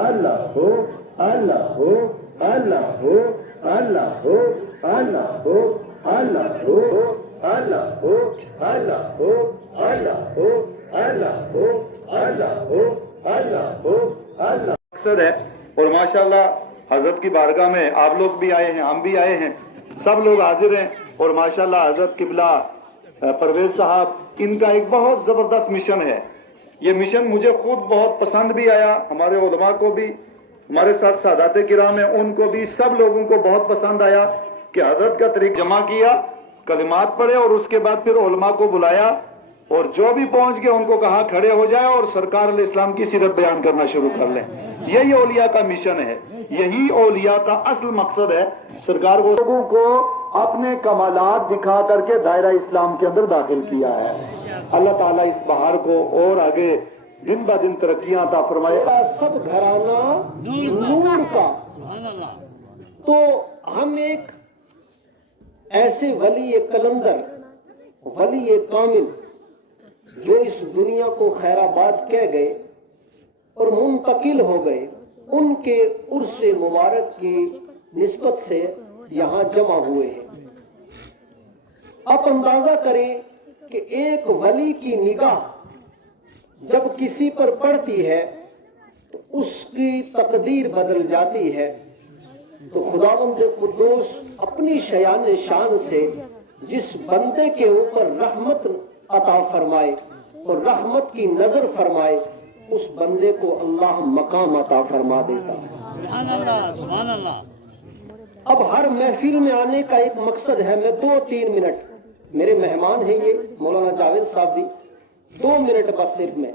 اللہ ہو اللہ ہو اللہ ہو اللہ ہو اللہ ہو اللہ ہو اللہ ہو اللہ ہو اللہ ہو اللہ ہو اللہ ہو اللہ ہو اللہ مقصد ہے. اور ماشاءاللہ حضرت کی بارگاہ میں آپ لوگ بھی آئے ہیں, ہم بھی آئے ہیں, سب لوگ حاضر ہیں. اور ماشاءاللہ حضرت قبلہ پرویز صاحب, ان کا ایک بہت زبردست مشن ہے. یہ مشن مجھے خود بہت پسند بھی آیا, ہمارے علماء کو بھی, ہمارے ساتھ سادات کرام ہیں ان کو بھی, سب لوگوں کو بہت پسند آیا کہ حضرت کا طریق جمع کیا, کلمات پڑھے اور اس کے بعد پھر علماء کو بلایا اور جو بھی پہنچ گئے ان کو کہا کھڑے ہو جائے اور سرکار علیہ السلام کی سیرت بیان کرنا شروع کر لیں. یہی اولیاء کا مشن ہے, یہی اولیاء کا اصل مقصد ہے. سرکار کو لوگوں کو اپنے کمالات دکھا کر کے دائرہ اسلام کے اندر داخل کیا ہے. اللہ تعالیٰ اس بہار کو اور آگے دن بہ دن ترقیاں عطا فرمائے. سب گھرانہ نور کا. تو ہم ایک ایسے ولی کلندر, ولی کامل جو اس دنیا کو خیر آباد کہہ گئے اور منتقل ہو گئے, ان کے عرس مبارک کی نسبت سے یہاں جمع ہوئے ہیں. آپ اندازہ کریں کہ ایک ولی کی نگاہ جب کسی پر پڑتی ہے تو اس کی تقدیر بدل جاتی ہے. تو خداوند قدوس اپنی شیان شان سے جس بندے کے اوپر رحمت عطا فرمائے اور رحمت کی نظر فرمائے, اس بندے کو اللہ مقام عطا فرما دیتا ہے. سبحان اللہ سبحان اللہ. اب ہر محفل میں آنے کا ایک مقصد ہے. میں 2-3 منٹ, میرے مہمان ہیں یہ مولانا جاوید صاحب جی, 2 منٹ بس صرف. میں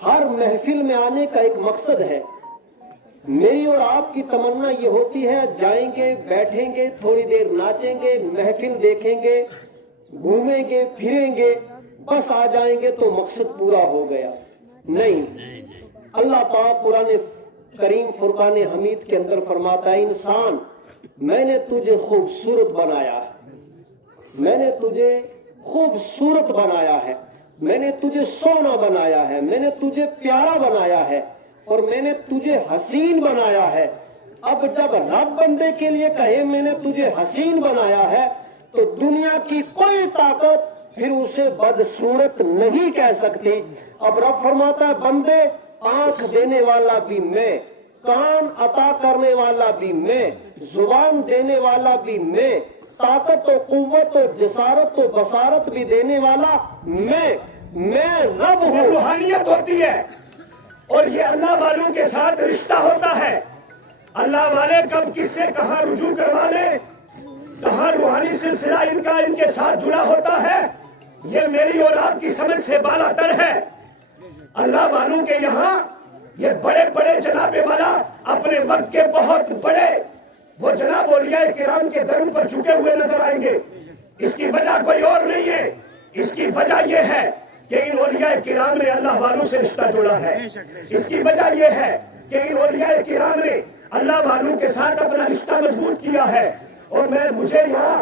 ہر محفل میں آنے کا ایک مقصد ہے. میری اور آپ کی تمنا یہ ہوتی ہے جائیں گے, بیٹھیں گے, تھوڑی دیر ناچیں گے, محفل دیکھیں گے, گھومیں گے, پھریں گے, بس آ جائیں گے تو مقصد پورا ہو گیا. نہیں, اللہ پاک قرآن کریم فرقان حمید کے اندر فرماتا ہے, انسان میں نے تجھے خوبصورت بنایا ہے, میں نے تجھے خوبصورت بنایا ہے, میں نے تجھے سونا بنایا ہے, میں نے تجھے پیارا بنایا ہے, اور میں نے تجھے حسین بنایا ہے. اب جب رب بندے کے لیے کہے میں نے تجھے حسین بنایا ہے تو دنیا کی کوئی طاقت پھر اسے بدصورت نہیں کہہ سکتی. اب رب فرماتا ہے بندے, آنکھ دینے والا بھی میں, کان عطا کرنے والا بھی میں, زبان دینے والا بھی میں, طاقت و قوت و جسارت و بصارت بھی دینے والا میں رب ہوں. روحانیت ہوتی ہے اور یہ اللہ والوں کے ساتھ رشتہ ہوتا ہے. اللہ والے کب کس سے کہاں رجوع کروا لے, کہاں روحانی سلسلہ ان کا ان کے ساتھ جڑا ہوتا ہے, یہ میری اور آپ کی سمجھ سے بالا تر ہے. اللہ والوں کے یہاں یہ بڑے بڑے جناب والا اپنے وقت کے بہت بڑے وہ جناب اولیاء کرام کے دروں پر جھکے ہوئے نظر آئیں گے. اس کی وجہ کوئی اور نہیں ہے, اس کی وجہ یہ ہے کہ ان اولیاء کرام نے اللہ والوں سے رشتہ جوڑا ہے. اس کی وجہ یہ ہے کہ ان اولیاء کرام نے اللہ والوں کے ساتھ اپنا رشتہ مضبوط کیا ہے. اور مجھے یہاں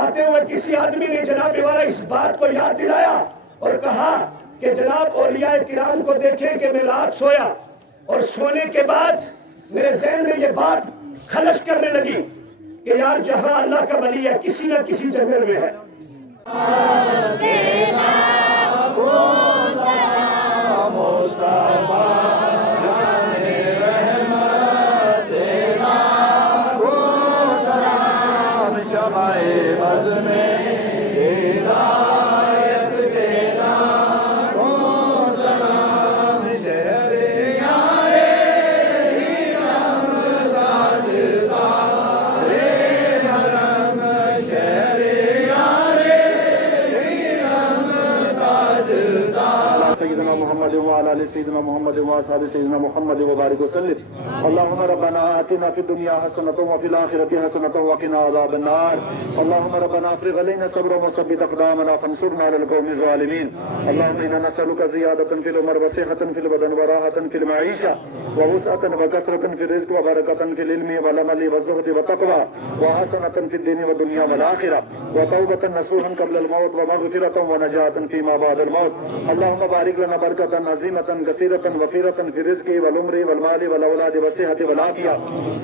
آتے ہوئے کسی آدمی نے جناب والا اس بات کو یاد دلایا اور کہا کہ جناب اولیاء کرام کو دیکھیں کہ میں رات سویا اور سونے کے بعد میرے ذہن میں یہ بات خلش کرنے لگی کہ یار جہاں اللہ کا ولی ہے کسی نہ کسی جنگل میں ہے. محمد وعلى آل سيدنا محمد وأصحاب سيدنا محمد وبارك وسلم. اللهم ربنا آتنا في الدنيا حسنة وفي الآخرة حسنة وقنا عذاب النار. اللهم ربنا افرغ علينا صبرا وثبت أقدامنا فانصرنا على القوم الظالمين. اللهم إنا نسألك زيادة في العمر وصحة في البدن وراحة في المعيشة ووسعة وكثرة في الرزق وبركة في العلم والعمل والزهد والتقوى وحسنة في الدين والدنيا والآخرة وتوبة نصوحا قبل الموت ومغفرة ونجاة فيما بعد الموت. اللهم بارك لنا بركة عظيمة كثيرة وفيرة وبصيرة في الرزق والعمر والمال والأولاد والصحة والعافية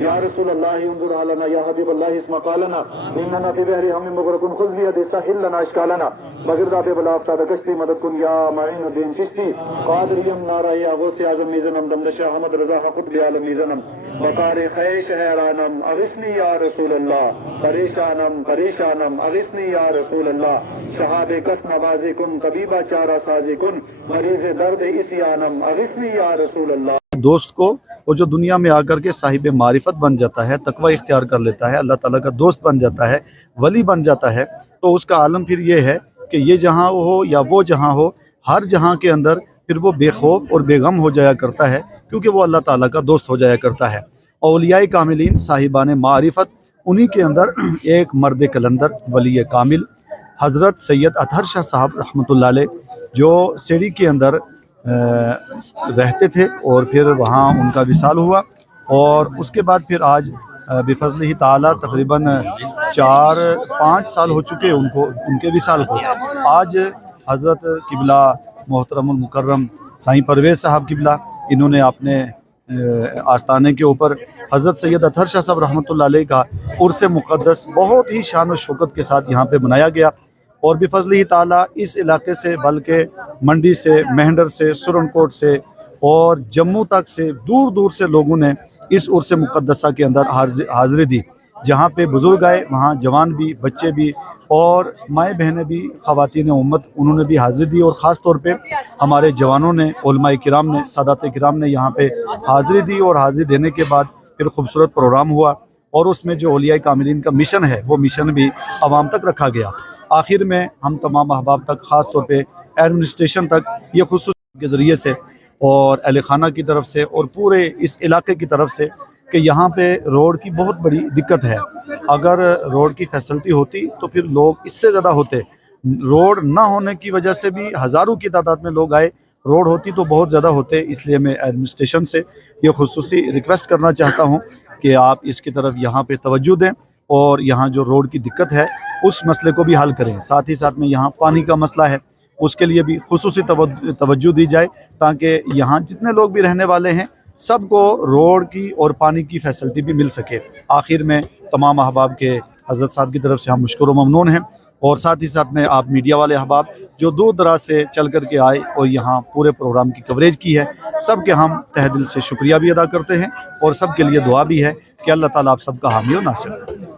يا رسول الله انظر لنا يا حبيب الله اسمع قالنا إننا في بحر هم مغرقون خذ بيدي سهل لنا إشكالنا بغردا بلا أفتاد كشفي مدد كن يا معين الدين چشتی قادر یم نارا یا غوث اعظم میزنم دمدشا حمد رضا قطب عالم میزنم وقار خیش حیرانم اغثنی یا رسول اللہ پریشانم پریشانم اغثنی یا رسول اللہ شہاب کس نوازی کن طبیبہ چارہ سازی کن مریض درد اسیانم اغثنی یا رسول اللہ. دوست کو وہ جو دنیا میں آ کر کے صاحب معرفت بن جاتا ہے، تقوی اختیار کر لیتا ہے، اللہ تعالیٰ کا دوست بن جاتا ہے، ولی بن جاتا ہے، تو اس کا عالم پھر یہ ہے کہ یہ جہاں ہو یا وہ جہاں ہو، ہر جہاں کے اندر پھر وہ بے خوف اور بے غم ہو جایا کرتا ہے، کیونکہ وہ اللہ تعالیٰ کا دوست ہو جایا کرتا ہے. اولیاء کاملین صاحبان معرفت، انہی کے اندر ایک مرد کلندر ولی کامل حضرت سید اطہر شاہ صاحب رحمۃ اللہ علیہ، جو سیڑھی کے اندر رہتے تھے اور پھر وہاں ان کا وصال ہوا، اور اس کے بعد پھر آج بفضلہ تعالیٰ تقریباً 4-5 سال ہو چکے ان کے وصال کو. آج حضرت قبلہ محترم المکرم سائیں پرویز صاحب قبلہ، انہوں نے اپنے آستانے کے اوپر حضرت سید اطہر شاہ صاحب رحمۃ اللہ علیہ کا عرس مقدس بہت ہی شان و شوکت کے ساتھ یہاں پہ منایا گیا، اور بفضلہ تعالیٰ اس علاقے سے بلکہ منڈی سے، مہنڈر سے، سرنکوٹ سے اور جموں تک سے دور دور سے لوگوں نے اس عرس مقدسہ کے اندر حاضری دی. جہاں پہ بزرگ آئے وہاں جوان بھی، بچے بھی اور مائیں بہنیں بھی، خواتین امت، انہوں نے بھی حاضری دی، اور خاص طور پہ ہمارے جوانوں نے، علماء کرام نے، سادات کرام نے یہاں پہ حاضری دی، اور حاضری دینے کے بعد پھر خوبصورت پروگرام ہوا، اور اس میں جو اولیاء کاملین کا مشن ہے وہ مشن بھی عوام تک رکھا گیا. آخر میں ہم تمام احباب تک، خاص طور پہ ایڈمنسٹریشن تک یہ خصوصی کے ذریعے سے اور اہل خانہ کی طرف سے اور پورے اس علاقے کی طرف سے کہ یہاں پہ روڈ کی بہت بڑی دقت ہے. اگر روڈ کی فیسلٹی ہوتی تو پھر لوگ اس سے زیادہ ہوتے. روڈ نہ ہونے کی وجہ سے بھی ہزاروں کی تعداد میں لوگ آئے، روڈ ہوتی تو بہت زیادہ ہوتے. اس لیے میں ایڈمنسٹریشن سے یہ خصوصی ریکویسٹ کرنا چاہتا ہوں کہ آپ اس کی طرف یہاں پہ توجہ دیں، اور یہاں جو روڈ کی دقت ہے اس مسئلے کو بھی حل کریں. ساتھ ہی ساتھ میں یہاں پانی کا مسئلہ ہے، اس کے لیے بھی خصوصی توجہ دی جائے، تاکہ یہاں جتنے لوگ بھی رہنے والے ہیں سب کو روڈ کی اور پانی کی فیسلٹی بھی مل سکے. آخر میں تمام احباب کے حضرت صاحب کی طرف سے ہم مشکور و ممنون ہیں، اور ساتھ ہی ساتھ میں آپ میڈیا والے احباب جو دور دراز سے چل کر کے آئے اور یہاں پورے پروگرام کی کوریج کی ہے، سب کے ہم تہ دل سے شکریہ بھی ادا کرتے ہیں، اور سب کے لیے دعا بھی ہے کہ اللہ تعالیٰ آپ سب کا حامی و ناصر ہے.